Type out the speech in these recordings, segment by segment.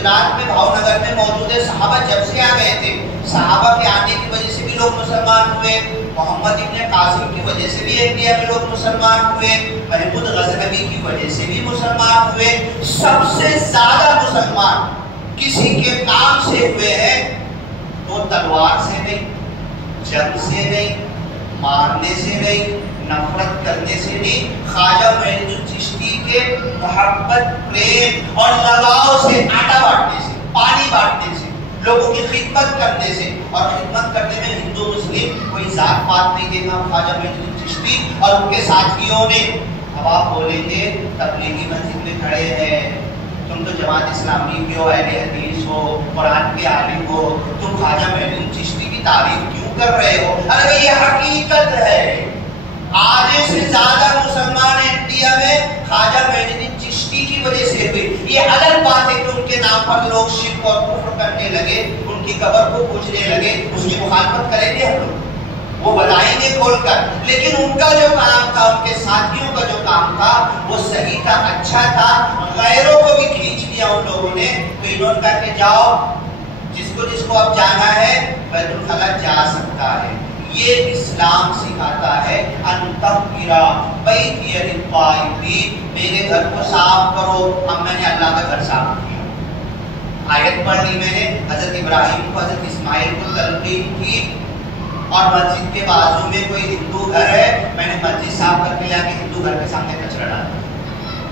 گجرات میں بھاؤنگر میں موجود ہے. صحابہ جب سے آ گئے تھے, صحابہ کے آنے کی وجہ سے بھی لوگ مسلمان ہوئے, محمد ابن قاسم کی وجہ سے بھی انڈیا میں لوگ مسلمان ہوئے, محمود غزنوی کی وجہ سے بھی مسلمان ہوئے. سب سے زیادہ مسلمان کسی کے کام سے ہوئے ہیں تو تلوار سے نہیں, جنگ سے نہیں, مارنے سے نہیں, نفرت کرنے سے نہیں, خواجہ معین الدین چشتی کے محبت, پریم اور لگاؤ سے, آٹا بانٹنے سے, پانی بانٹنے سے, لوگوں کی خدمت کرنے سے. اور خدمت کرنے میں ہندو مسلم کوئی ذات پات نہیں دیکھا. خواجہ معین الدین چشتی اور ان کے ساتھیوں نے. اب آپ بولیں گے تبلیغی مسجد میں کھڑے ہیں, تم تو جماعت اسلامی کے ہو, اہل حدیث ہو, قرآن کے عالم ہو, تم خواجہ معین الدین چشتی کی تعریف کیوں کر رہے ہو؟ ارے یہ حقیقت ہے. آدھے سے زیادہ مسلمان انڈیا میں خواجہ معین الدین چشتی کی وجہ سے ہوئے. یہ الگ بات ہے کہ ان کے نام پر لوگ شرک اور کفر کرنے لگے, ان کی قبر کو پوجنے لگے, اس کی مخالفت کریں گے ہم لوگ, وہ بتائیں گے کھول کر. لیکن ان کا جو کام تھا, ان کے ساتھیوں کا جو کام تھا وہ صحیح تھا, اچھا تھا. غیروں کو بھی کھینچ لیا ان لوگوں نے. تو انہوں نے کہا کہ جاؤ, جس کو اب جانا ہے بیت الخلا جا سکتا ہے. یہ اسلام سکھاتا ہے انتقرا بیتی للطائفین, میرے گھر کو صاف کرو. اب میں نے اللہ کا گھر صاف کیا, آیت پڑھ لی میں نے, حضرت ابراہیم کو, حضرت اسماعیل کو تلقین کی. اور مسجد کے بازو میں کوئی ہندو گھر ہے, میں نے مسجد صاف کر کے لا کے ہندو گھر کے سامنے کچرا ڈالا.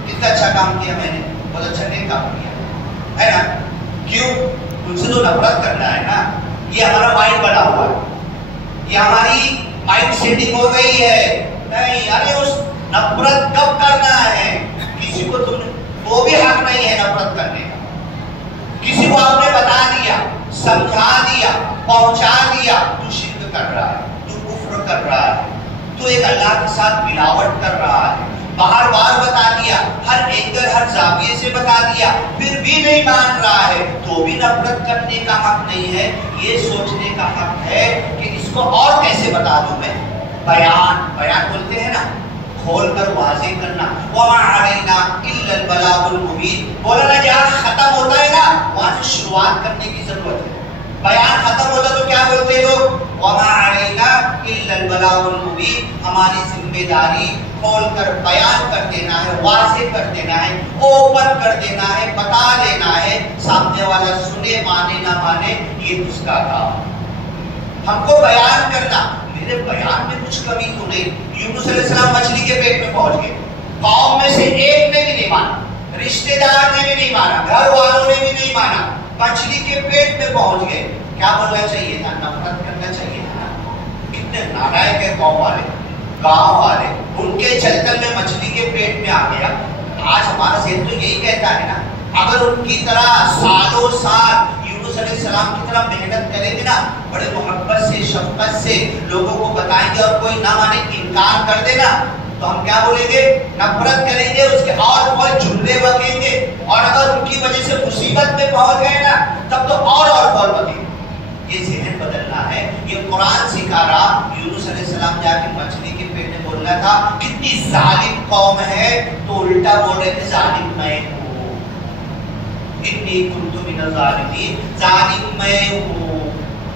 کتنا اچھا کام کیا میں نے, بہت اچھا نہیں کام کیا ہے نا. کیوں؟ ان سے تو نفرت کرنا ہے نا. یہ ہمارا مائنڈ بنا ہوا ہے, یہ ہماری مائنڈ سیٹنگ ہو گئی ہے. نہیں, ارے اس نفرت کب کرنا ہے؟ کسی کو تم وہ بھی حق نہیں ہے نفرت کرنے کا. کسی کو آپ نے بتا دیا, سمجھا دیا, پہنچا دیا, تو شرک کر رہا ہے, تو کفر کر رہا ہے, تو ایک اللہ کے ساتھ ملاوٹ کر رہا ہے. بار بار بتا دیا, ہر اینگل, ہر زاویے سے بتا دیا, پھر بھی نہیں مان رہا ہے, تو بھی نفرت کرنے کا حق نہیں ہے. یہ سوچنے کا حق ہے کہ اس کو اور کیسے بتا دوں میں. بیان بولتے ہیں نا, کھول کر واضح کرنا. وَمَا عَلَيْنَا إِلَّا الْبَلَاغُ الْمُبِينُ. بولا نا جہاں ختم ہوتا ہے نا وہاں سے شروعات کرنے کی ضرورت ہے. بیان ختم ہوتا تو کیا بولتے لوگ؟ وَمَا عَلَيْنَا إِلَّا الْبَلَاغُ الْمُبِينُ. ہماری ذمہ داری کھول کر بیان کر دینا ہے, واضح کر دینا ہے, اوپن کر دینا ہے, بتا دینا ہے. سامنے والا سنے, مانے نہ مانے, یہ اس کا کام. ہم کو بیان کرنا, میرے بیان میں کچھ کمی تو نہیں. یونس علیہ السلام مچھلی کے پیٹ میں پہنچ گئے, قوم میں سے ایک نے بھی نہیں مانا, رشتہ دار نے بھی نہیں مانا, گھر والوں نے بھی نہیں مانا, مچھلی کے پیٹ میں پہنچ گئے. کیا بولنا چاہیے تھا؟ نفرت کرنا چاہیے تھا. کتنے نالائق ہے قوم والے, گاؤں والے, ان کے چلتن میں مچھلی کے پیٹ میں آ گیا. آج ہمارا ذہن تو یہی کہتا ہے نا, اگر ان کی طرح سالوں سال یونس علیہ السلام کی طرح محنت کریں گے نا, بڑے محبت سے, شفقت سے لوگوں کو بتائیں گے, اور کوئی نہ مانے, انکار کر دے نا, تو ہم کیا بولیں گے؟ نفرت کریں گے, اس کے اور بہت جملے بکیں گے. اور اگر ان کی وجہ سے مصیبت میں پہنچ گئے نا, تب تو اور بہت بکیں گے. یہ ذہن بدلنا ہے. یہ قرآن سکھا رہا. یونس علیہ السلام جا کے مچھلی کے پیٹ میں بولنا تھا کتنی ظالم قوم ہے, تو الٹا بول رہے تھے ظالم میں ہوں, انی کنت من الظالمین. ظالم میں ہوں,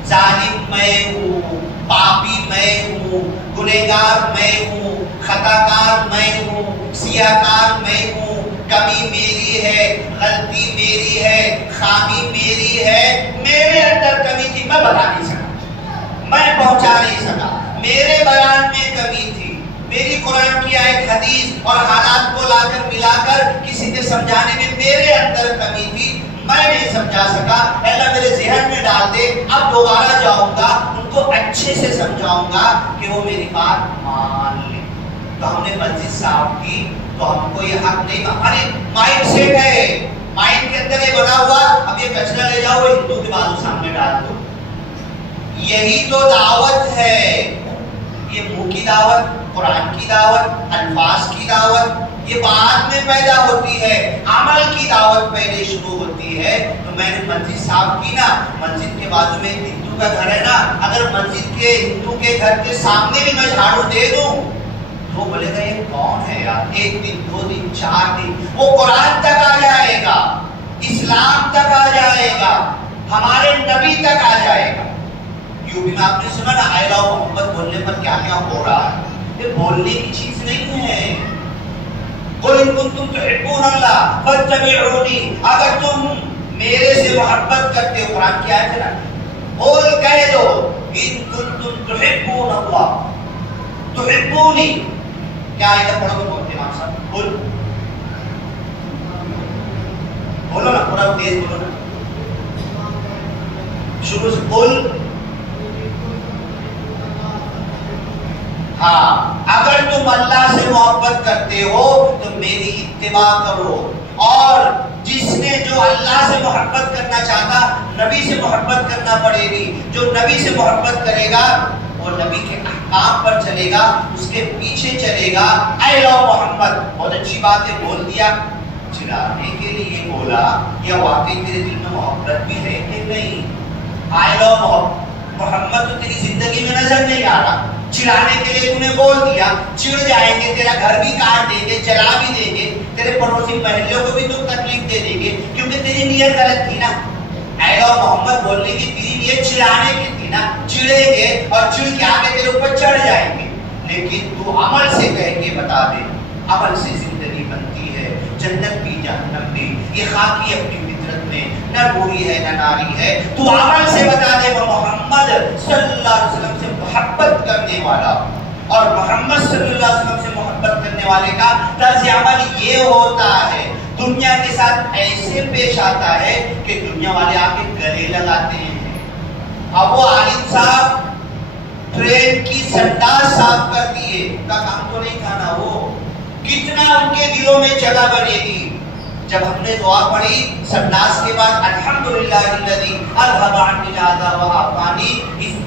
ظالم میں ہوں, پاپی میں ہوں, گنہگار میں ہوں, خطاکار میں ہوں, سیاہکار میں ہوں. کمی میری ہے, غلطی میری ہے, خامی میری ہے. میرے اندر کمی تھی, میں بتا نہیں سکا, میں پہنچا نہیں سکا. میرے بیان میں کمی تھی, میری قرآن کی آیت, حدیث اور حالات کو لا کر ملا کر کسی کے سمجھانے میں میرے اندر کمی تھی, میں نہیں سمجھا سکا. اللہ میرے ذہن میں ڈال دے, اب دوبارہ جاؤں گا, ان کو اچھے سے سمجھاؤں گا کہ وہ میری بات مان لیں. تو ہم نے مسجد صاحب کی, تو ہم کو یہ حق نہیں. ارے مائنڈ سیٹ ہے, مائنڈ کے اندر یہ بنا ہوا, اب یہ کچرا لے جاؤ, ہندو کے بازو سامنے ڈال دو. یہی تو دعوت ہے. یہ منہ کی دعوت, قرآن کی دعوت, الفاظ کی دعوت, یہ بعد میں پیدا ہوتی ہے. عمل کی دعوت پہلے شروع ہوتی ہے. تو میں نے مسجد صاف کی نا, مسجد کے بازو میں ہندو کا گھر ہے نا, اگر مسجد کے ہندو کے گھر کے سامنے بھی میں جھاڑو دے دوں تو بولے گا یہ کون ہے یار, 1 دن 2 دن 4 دن وہ قرآن تک آ جائے گا, اسلام اسلام تک آ جائے گا، ہمارے نبی تک آ جائے گا۔ یوں بھی میں آپ نے سنا نا آئے لاؤ محمد بولنے پر کیا کیا ہو رہا ہے، یہ بولنے کی چیز نہیں ہے۔ قُلْ إِن كُنتُمْ تُحِبُّونَ اللَّهَ فَاتَّبِعُونِي، اگر تم میرے سے محبت کرتے ہو، قرآن کی آیت ہے نا، قُلْ کہہ دو إِن كُنتُمْ تُحِبُّونَ اللَّهَ تُحِبُّونِي، کیا آیت پڑھو گے بولتے امام صاحب؟ قُلْ بولو نا، پورا تیز بولو نا، شروع سے قُلْ۔ ہاں، اگر تم اللہ سے محبت کرتے ہو تو میری اتباع کرو، اور جس نے جو اللہ سے محبت کرنا چاہتا نبی سے محبت کرنا پڑے گی، جو نبی سے محبت کرے گا وہ نبی کے احکام پر چلے گا، اس کے پیچھے چلے گا۔ اے لو محمد، بہت اچھی بات ہے، بول دیا، چلانے کے لیے بولا یا واقعی تیرے دل میں محبت بھی ہے کہ نہیں؟ اے لو محمد تو تیری زندگی میں نظر نہیں آ رہا، چلانے کے لیے تُو نے بول دیا، چڑ جائیں گے، تیرا گھر بھی کاٹ دیں گے، جلا بھی دیں گے، تیرے پڑوسی محلوں کو بھی تو تکلیف دے دیں گے، کیونکہ تیری نیت غلط تھی نا۔ اے لو محمد بولنے کی تیری نیت چڑھانے کی تھی نا، چڑھیں گے اور چڑھ کے آگے تیرے اوپر چڑھ جائیں گے، لیکن تو عمل سے کہہ کے بتا دے، عمل سے زندگی بنتی ہے، جنت بھی جہنم بھی، یہ خاکی اپنی فطرت میں نہ بوڑھی ہے نہ ناری ہے، تو عمل سے بتا دے وہ محمد صلی اللہ علیہ وسلم سے محبت کرنے والا، اور محمد صلی اللہ علیہ وسلم سے محبت کرنے والے کا طرز عمل یہ ہوتا ہے، دنیا کے ساتھ ایسے پیش آتا ہے کہ دنیا والے آ کے گلے لگاتے ہیں۔ اب وہ عالم صاحب ٹرین کی سنڈاس صاف کر دیے کا کام تو نہیں تھا نا، وہ کتنا ان کے دلوں میں جگہ بنے گی۔ جب ہم نے دعا پڑھی سنڈاس کے بعد الحمدللہ الذی اذھب عنی العذاب وعافانی، اس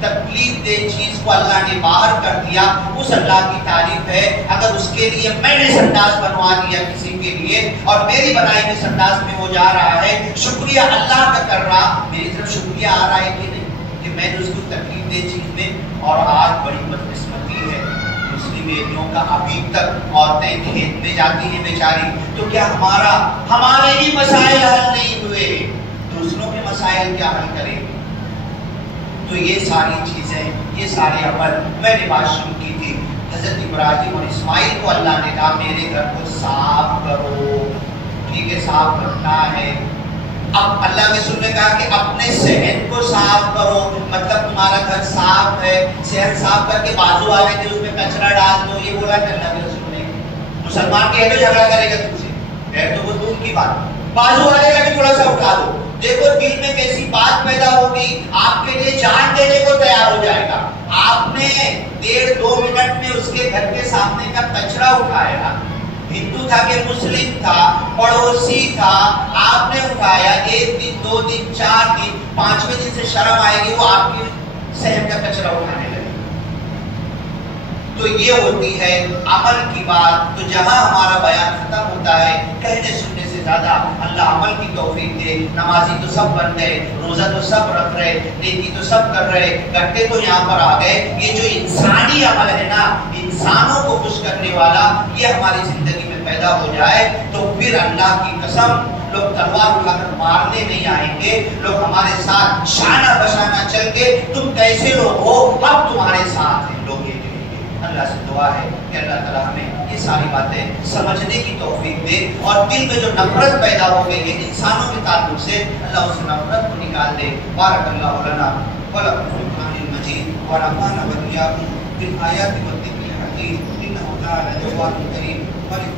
تکلیف دہ چیز کو اللہ نے باہر کر دیا، اس اللہ کی تعریف ہے۔ اگر اس کے لیے میں نے سنڈاس بنوا دیا کسی کے لیے اور میری بنائی ہوئی سنڈاس میں وہ جا رہا ہے، شکریہ اللہ کا کر رہا، میری طرف شکریہ آ رہا ہے کہ نہیں کہ میں نے اس کو تکلیف دہ چیز میں۔ اور آج بڑی بدقسمتی ہے مسلم بیٹیوں کا، ابھی تک عورتیں کھیت میں جاتی ہیں بیچاری، تو کیا ہمارے ہی مسائل حل نہیں ہوئے، دوسروں کے مسائل کیا حل کریں گے؟ تو یہ ساری چیزیں، یہ سارے عمل، میں نے بات شروع کی تھی حضرت ابراہیم اور اسماعیل کو اللہ نے کہا میرے گھر کو صاف کرو، ٹھیک ہے، صاف رکھنا ہے۔ اب اللہ کے رسول نے کہا کہ اپنے صحن کو صاف کرو، مطلب تمہارا گھر صاف ہے، صحن صاف کر کے بازو والے تھے اس میں کچرا ڈال دو، یہ بولا کہ اللہ کے رسول نے۔ مسلمان کے ہے تو جھگڑا کرے گا تم سے، ہے تو وہ دور کی بات، بازو والے کا بھی تھوڑا سا اٹھا دو، دیکھو دل میں کیسی بات پیدا ہوگی، آپ کے لیے جان دینے کو تیار ہو جائے گا۔ آپ نے 1.5-2 منٹ میں اس کے گھر کے سامنے کا کچرا اٹھایا، ہندو تھا کہ مسلم تھا، پڑوسی تھا، آپ نے اٹھایا، 1 دن 2 دن 4 دن 5ویں دن سے شرم آئے گی وہ آپ کے صحن کا کچرا اٹھانے لگے۔ تو یہ ہوتی ہے عمل کی بات۔ تو جہاں ہمارا بیان ختم ہوتا ہے، کہنے سننے سے زیادہ اللہ عمل کی توفیق دے۔ نمازی تو سب بن گئے، روزہ تو سب رکھ رہے، نیکی تو سب کر رہے، گٹے تو یہاں پر آ گئے۔ یہ جو انسانی عمل ہے نا، انسانوں کو خوش کرنے والا، یہ ہماری زندگی میں پیدا ہو جائے تو پھر اللہ کی قسم لوگ تلوار اٹھا کر مارنے نہیں آئیں گے، لوگ ہمارے ساتھ شانہ بشانہ چل کے تم کیسے لوگ ہو، اب تمہارے ساتھ ہیں، لوگ یہ کہیں گے۔ اللہ سے دعا ہے کہ اللہ تعالیٰ ہمیں یہ ساری باتیں سمجھنے کی توفیق دے، اور دل میں جو نفرت پیدا ہو گئی ہے انسانوں کے تعلق سے، اللہ اس نفرت کو نکال دے۔ بارک اللہ لنا ولکم فی القرآن المجید ونفعنا وإیاکم بالآیات والذکر الحکیم، انہ تعالی جواد کریم ملک